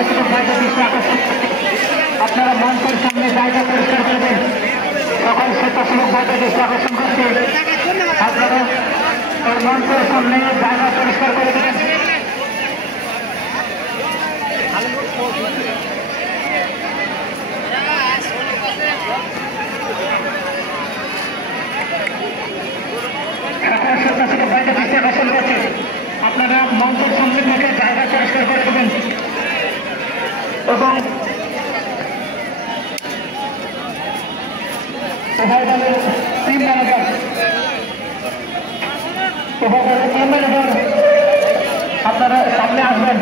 স্বেচ্ছাসেবক ভাইদের দৃষ্টি আকর্ষণ, আপনারা মঞ্চের সামনে জায়গা পরিষ্কার করবেন। সকল স্বেচ্ছাসেবক ভাইদের দৃষ্টি আকর্ষণ করছে, আপনারা এই মঞ্চের সামনে জায়গা পরিষ্কার করে দেবেন। স্বেচ্ছাসেবক ভাইদের দৃষ্টি আকর্ষণ করছে, আপনারা মঞ্চের সামনে থেকে জায়গা পরিষ্কার করে দেবেন এবং উভয় দলের টিম ম্যানেজার আপনারা সামনে আসবেন।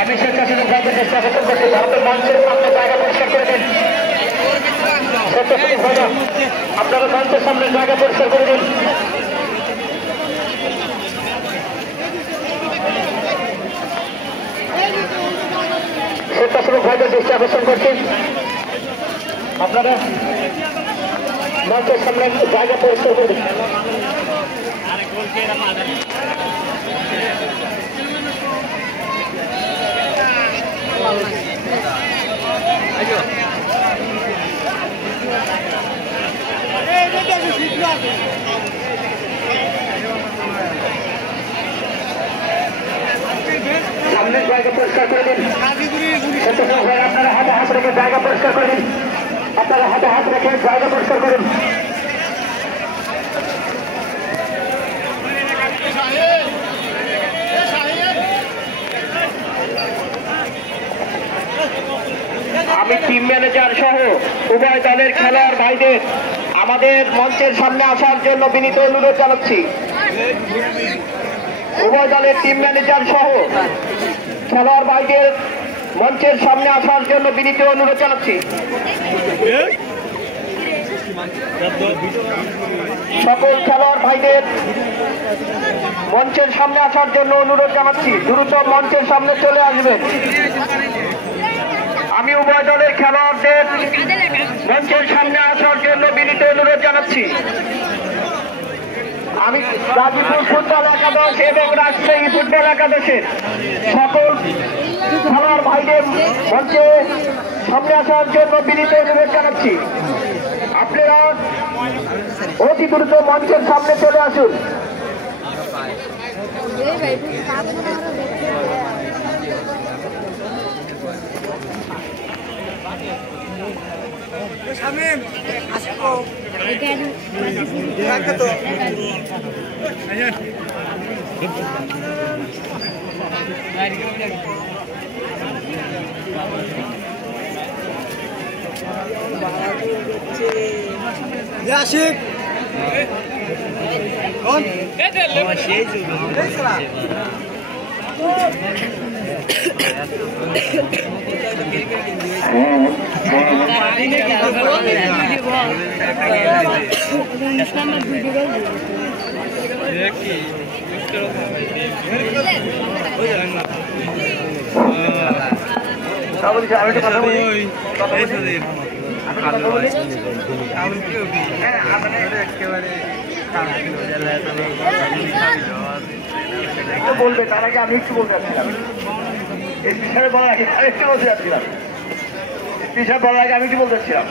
আমি স্বেচ্ছাসেবক ভাইদের চেষ্টা করছি, ভারতের মঞ্চের সামনে জায়গা পরিষ্কার করে দিন। স্বেচ্ছাসেবক ভাইরা আপনারা মঞ্চের সামনে জায়গা পরিষ্কার করে দিন। স্বেচ্ছাসেবক ভাইদের দৃষ্টি আকর্ষণ করছি, আপনারা মঞ্চের সামনে জায়গা পরিষ্কার করে দিন। সামনের জায়গা পরিষ্কার করে দিন। আপনারা হাতে হাত রেখে জায়গা পরিষ্কার করে দিন। আপনারা হাতে হাত রেখে জায়গা পরিষ্কার করুন। আমি টিম ম্যানেজার সহ উভয় দলের খেলোয়াড় ভাইদের আমাদের মঞ্চের সামনে আসার জন্য বিনীত অনুরোধ জানাচ্ছি। উভয় দলের টিম ম্যানেজার সহ খেলোয়াড় ভাইদের মঞ্চের সামনে আসার জন্য বিনীত অনুরোধ জানাচ্ছি। সকল খেলোয়াড় ভাইদের মঞ্চের সামনে আসার জন্য অনুরোধ জানাচ্ছি, দ্রুত মঞ্চের সামনে চলে আসবেন। আমি উভয় দলের খেলোয়াড়দের মঞ্চের সামনে আসার জন্য বিনীত অনুরোধ জানাচ্ছি। আমি গাজীপুর ফুটবল একাদশ এবং রাজশাহী ফুটবল একাদশের সকল খেলোয়াড় ভাইদের মঞ্চে সামনে আসার জন্য বিনীত অনুরোধ জানাচ্ছি। আপনারা অতি দ্রুত মঞ্চের সামনে চলে আসুন। আশিক বলবে তার আগে আমি একটু বলতে চাচ্ছিলাম, এই বিষয়ে বলার আগে একটু বলতে চাচ্ছিলাম, বিষয় বলার আগে আমি একটু বলতে চাচ্ছিলাম।